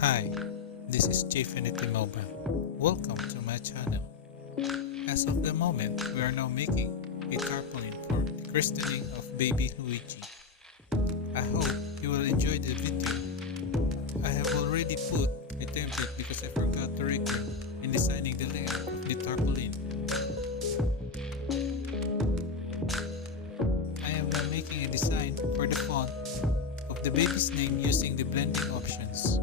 Hi, this is Jfinitymobile. Welcome to my channel. As of the moment, we are now making a tarpaulin for the christening of baby Luigi. I hope you will enjoy the video. I have already put a template because I forgot to record in designing the layout of the tarpaulin. I am now making a design for the font of the baby's name using the blending options.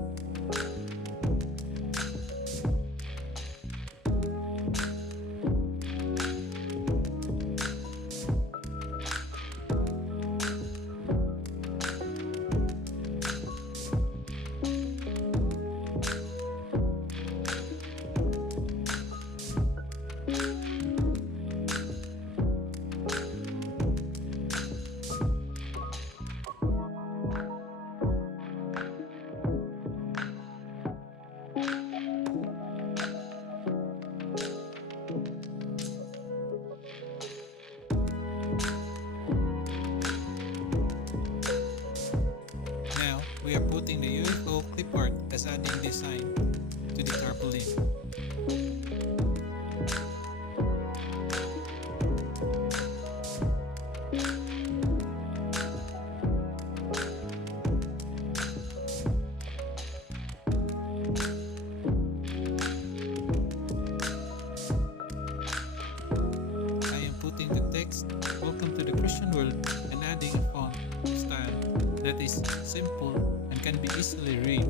Now, we are putting the UFO clipboard as adding design to the tarpaulin. I am putting the text, "Welcome to the Christian world," and adding a font style that is simple and can be easily read.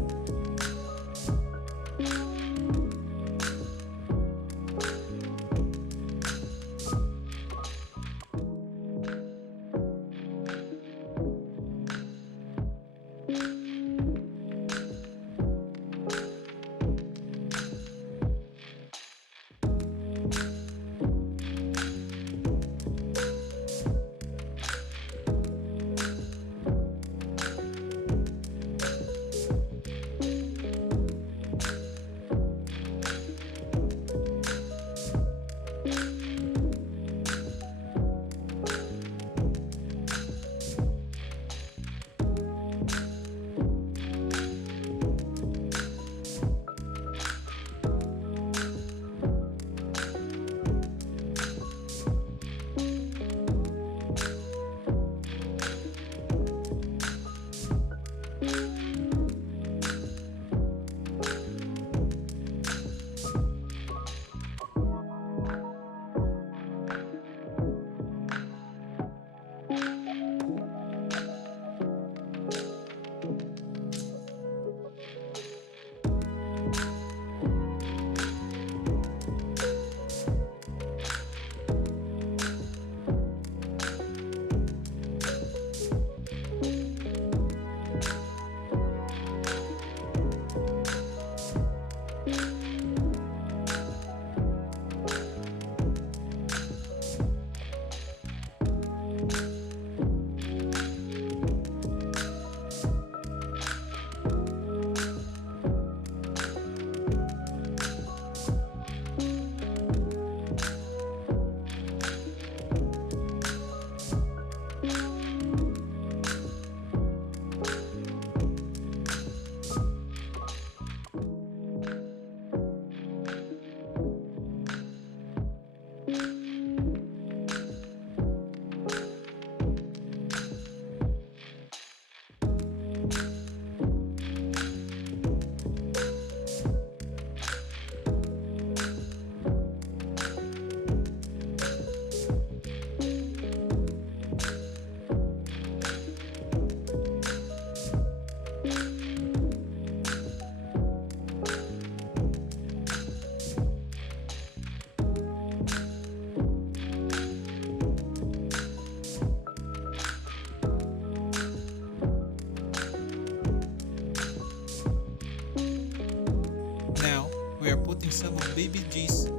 Now, we are putting some of baby G's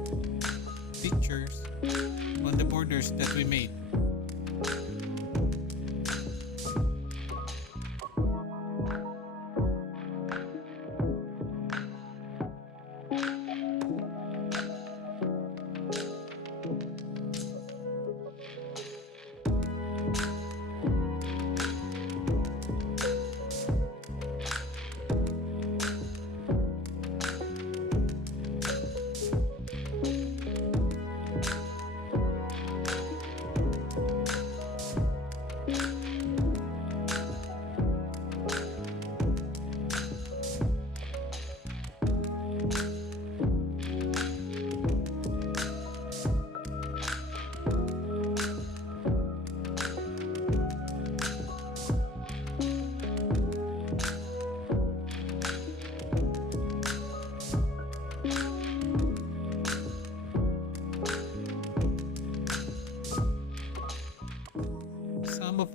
pictures on the borders that we made.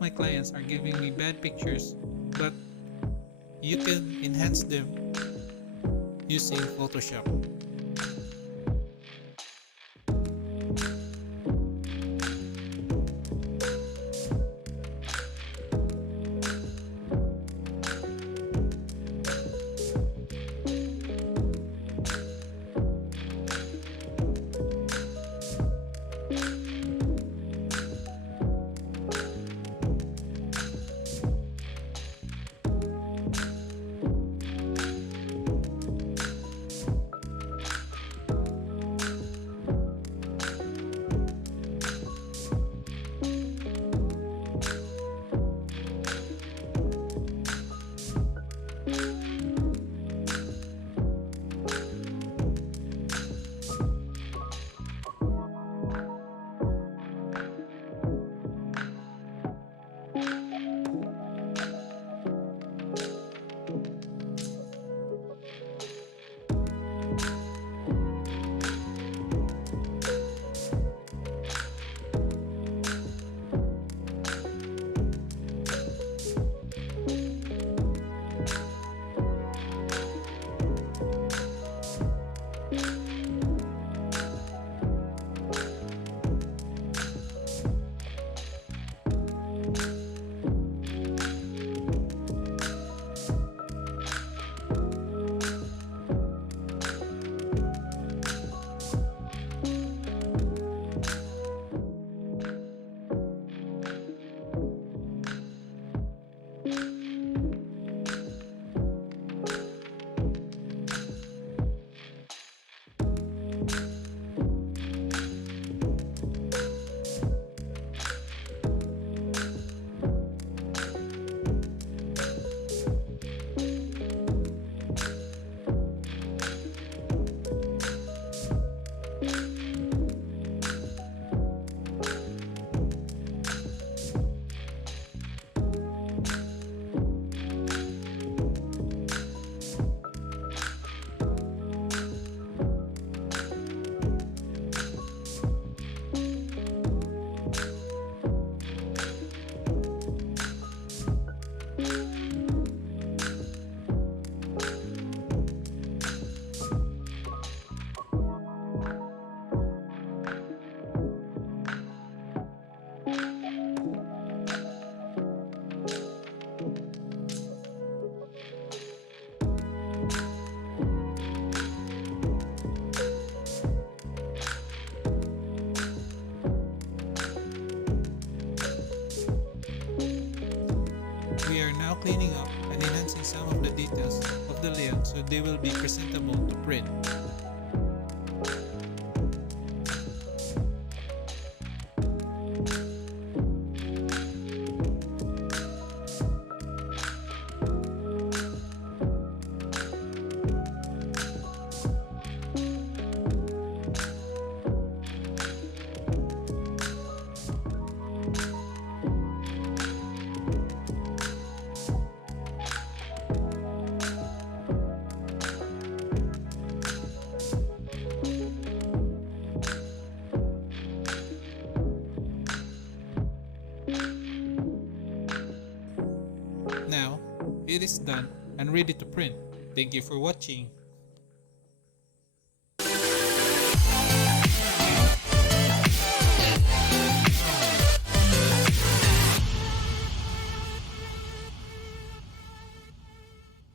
my clients are giving me bad pictures, but you can enhance them using Photoshop. We are now cleaning up and enhancing some of the details of the layout so they will be presentable to print. Now, it is done and ready to print. Thank you for watching.